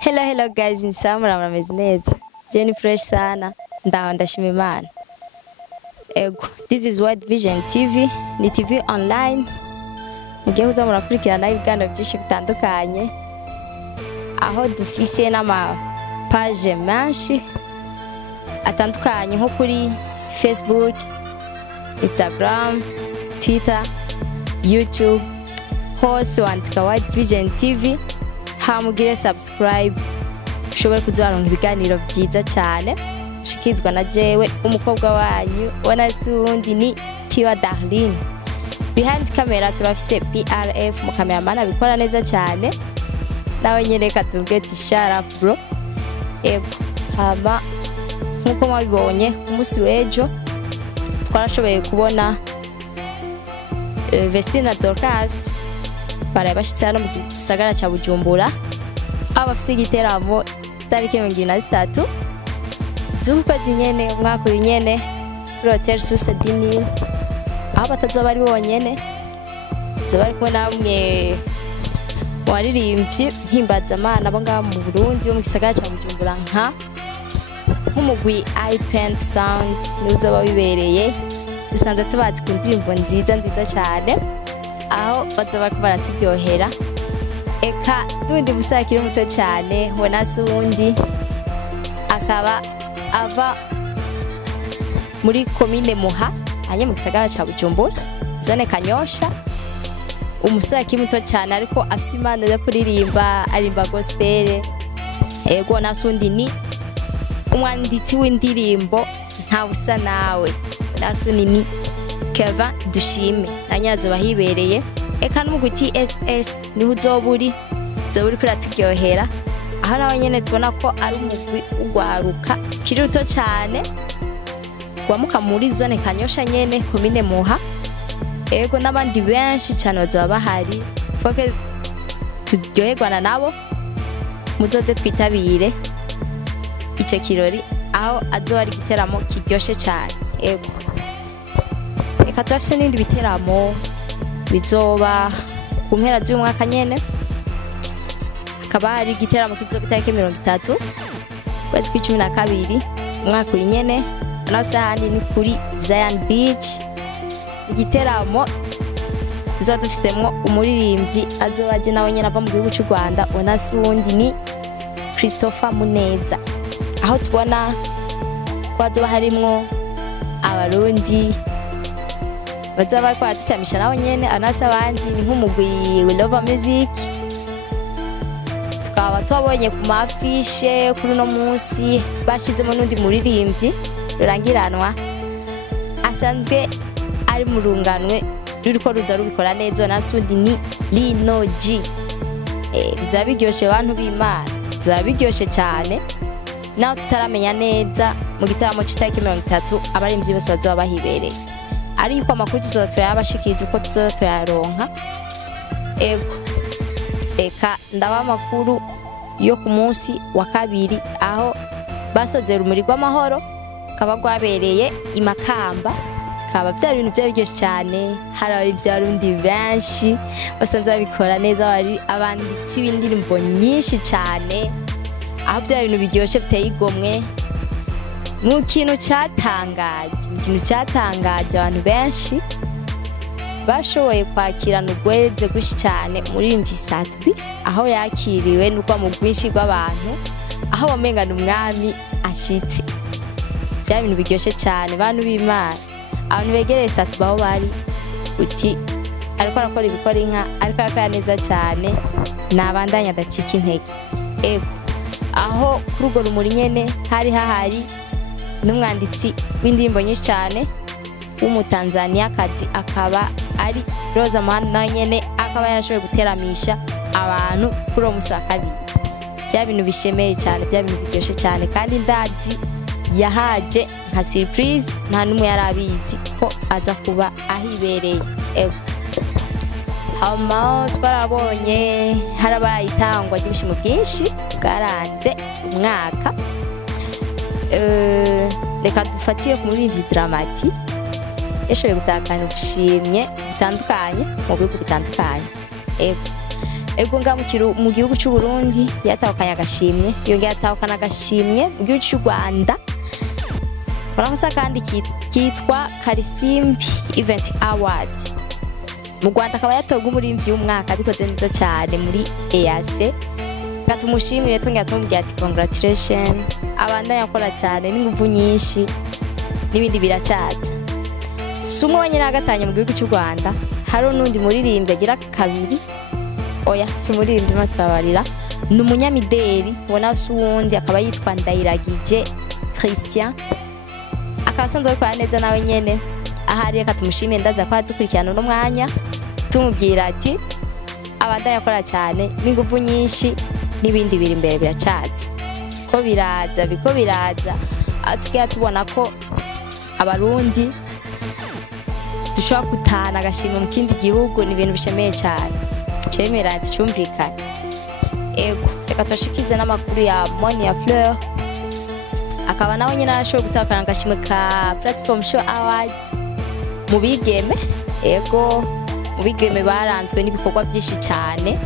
Hello guys, Insamura mrameze neza. Jenny fresh sana. Ndaho ndashima Imana. Ego, this is World Vision TV, ni TV online. Mugiye kuza murakurikirana ibiganiro byinshi bitandukanye. Aho dufise n'ama page menshi atandukanye nko kuri Facebook, Instagram, Twitter, YouTube, hose wandika World Vision TV. Hamugire subscribe ushobore kuzaronka ibiganiro byiza cyane shikizwa na jewe umukobwa wanyu wana sundi ni Tiwa Darlene. Behind camera turafise PRF mu cameraman abikora neza cyane nawe nyene katubwe tishara bro. Ego hama nkuko mwabibonye umunsi wejo twarashoboye kubona Vestina Dorcas para bashitse hano mu gisagara ca Bujumbura abafise igiteramo tariki 23 z'ukwezi nyene umwaka nyene Hotel Susadini aho batazoba ari bonyene zoba ari ko namwe waririmbye himbazamana abo ngaho mu Burundi bo mu gisagara ca Bujumbura nk'umugwi iPen Sound nizoba bibereye dusanzwe tubazi ku ndirimbo nziza cyane aho bazoba baraturyohera. Eka dundi musakire muto cyane wona sundi akaba ava muri commune Muha anye mu gisagara ca Bujumbura zone Kanyosha. Umusaki muto cyane ariko afise imana yo kuririmba arimba gospel. Ego nasundi ni umwanditsi w'indirimbo nta busa nawe nasundi ni Keva dushime nanyazo bahibereye. Eka n'umuguti SS ni uzoburi kuri atiryohera aho nawe nyene tubona ko ari umugwi ugwaruka kiri ruto cyane wamuka muri zone Kanyosha nyene commune Muha. Ego n'abandi benshi cyane bazaba bahari foke turyoherwana nabo muzoze twitabire ico kirori aho azoba ari giteramo kiryoshe cyane. Ego eka twafise n'ibindi biteramo bizoba ku mpera z'umwaka nyene akaba hari igiteramo kizoba itariki 30 kwezi kwa12 umwaka uri nyene nase handi ni kuri Zion Beach. Igiteramo tuzoba dufisemwo umuririmbyi azoba aje nawe nyene ava mu gihugu cy'u Rwanda ona sundi ni Christopher Muneza aho tubona ko azoba harimwo abarundi bazaba kwa tutamisha nawe nyene anasa abandi ni nk'umugwi We Love Music. Tukaba twabonye ku mafishe kuri no munsi bashizemo n'undi muririmbyi rurangiranwa asanzwe ari mu runganwe ruriko ruza rubikora neza nasundi ni Lino G. Zabiryoshe abantu b'Imana zabiryoshe cyane naho tutaramenya neza mu gitaramo cy'itariki 30 abarimvyi bose bazoba bahibereye ariko amakuru tuzoza tuyabashikiza uko tuzoza tuyaronka. Ego eka ndaba amakuru yo ku munsi wa kabiri aho basozera urumuri rw'amahoro kaba gwabereye Imakamba kaba bya bintu byaryoshye cyane hari ari byarundi benshi basanze babikora neza bari abanditsi b'indirimbo nyinshi cyane aho bya bintu biryoshye biteye igomwe mu kintu cyatangaje abantu benshi bashoboye kwakirana ugweze gushi cyane muri imvi Satbi aho yakiriwe nuko mu bwinshi rw'abantu aho bamenga n'umwami ashitse. Bya bintu biryoshye cyane bantu b'Imana abantu begereye Satbi aho bari uti ariko arakora ibikora inka ariko akaya neza cyane nabandanya adacika intege. Ego aho kuri urwo rumuri nyene hari hahari n'umwanditsi w'indirimbo nyinshi cyane w'umutanzania kazi akaba ari Rosamond nawe nyene akaba yashoboye guteramisha abantu kuri uwo munsi wa kabiri. Bya bintu bishemeye cyane bya bintu biryoshye cyane kandi ndazi yahaje nka surprise nta numwe yarabizi ko aza kuba ahibereye. Ego hama twarabonye harabaye itangwa ry'ibishimo byinshi bwaranze umwaka. Reka dufatiye ku muririmbyi Dramati yashoboye gutakana ubushimye bitandukanye mu bihugu bitandukanye. Ego ego ngamukiru mu gihugu cy'u Burundi yatahukanye agashimye yongeye atahukana agashimye mu gihugu cy'u Rwanda barakosa kandi kitwa Karisimbi Event Award mu Rwanda akaba yatoga umurimvyi w'umwaka bikoze neza cyane muri EAC gatumushimire tongera tumubwira ati congratulations abandanya yakora cyane n'inguvu nyinshi n'ibindi biracaza sumwe nyine agatanye mu gihugu cy'u Rwanda hari n'undi muririmbyi agira kabiri oya simuririmbyi matwabarira n'umunyamideli ubona suwundi akaba yitwa Ndayiragije Christian akasanzwe kwa neza nawe nyene ahari reka tumushimire ndaza kwa dukurikirana no mwanya tumubwira ati abandanya yakora cyane n'inguvu nyinshi n'ibindi biri imbere biracaza biko biraza atugiye tubona ko abarundi dushobora gutana agashimwe mu kindi gihugu ni ibintu bishemeye cyane cemera ati cyumvikana ego reka twashikize n'amakuru ya Monia Fleur akaba nawe nyine arashoboye gutakana agashimwe ka Platform Show Award mu bigeme ego mu bigeme baranzwe n'ibikorwa byinshi cyane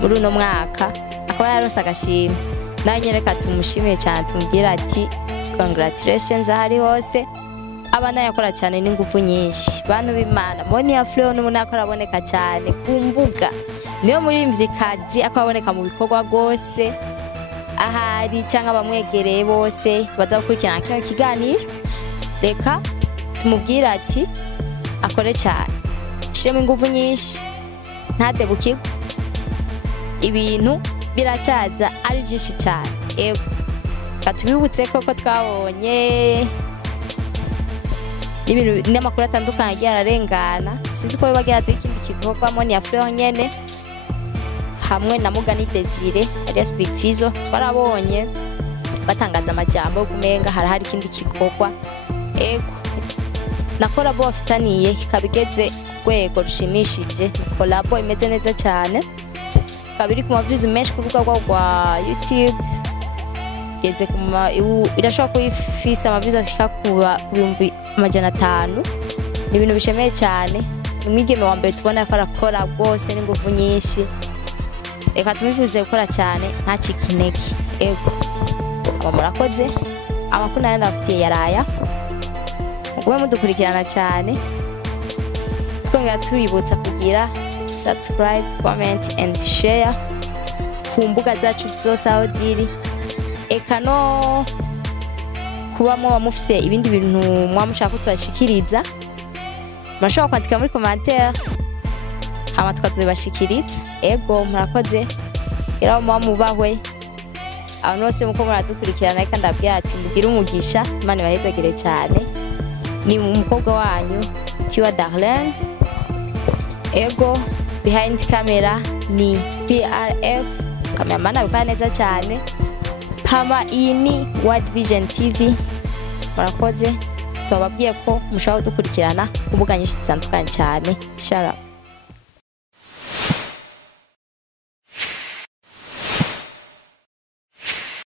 muri uno mwaka akaba yaronse agashimwe nawe nyine reka tumushimire cyane tumubwira ati congratulations ahari hose abana yakora cyane n'ingufu nyinshi bantu b'Imana Monia Fleur n'umuntu akora aboneka cyane ku mbuga niyo muririmvyikazi akaboneka mu bikorwa gose ahari cyangwa bamwegereye bose baza gukurikirana kino kiganiro reka tumubwira ati akore cyane shema ingufu nyinshi ntadebukirwe ibintu biracyaza ari byinshi cyane ego katubibutse koko twabonye ibintu n'amakuru atandukanye yararengana sinzi ko bagira ati ikindi kikorwa Monia Fleur nyene hamwe na Mugani Desire alias Big Fizo barabonye batangaza amajambo yo kumenga hari ikindi kikorwa ego na collabo bafitaniye ikabigeze kwego rushimishije collabo imeze neza cyane kabiri ku views menshi ku rubuga rwa YouTube yeze kuma irashobora kuyifisa amaviews ashika kuba 500 ni ibintu bishemeye cyane umwigeme wa mbere tubona ko arakora rwose n'ingufu nyinshi reka tumifuze gukora cyane nta kikineki ego murakoze amakuru nayo ndafitiye yaraya mugube mudukurikirana cyane twongera tuyibutsa kugira subscribe comment and share ku mbuga zacu zose aho ziri eka no kuba mufise ibindi bintu mwamushaka kutubashikiriza murashobora kwandika muri commentaire hama tukazobashikiriza ego murakoze era mubahwe abantu bose muko muradukurikirana reka ndabwira ati mugira umugisha Imana ibahezagire cyane ni umukobwa wanyu Tiwa Darlene ego behind camera ni PRF cameraman abikora neza cyane hama iyi ni World Vision TV murakoze tubabwiye ko mushaka dukurikirana ubuganyishitse zitandukanye cyane shalom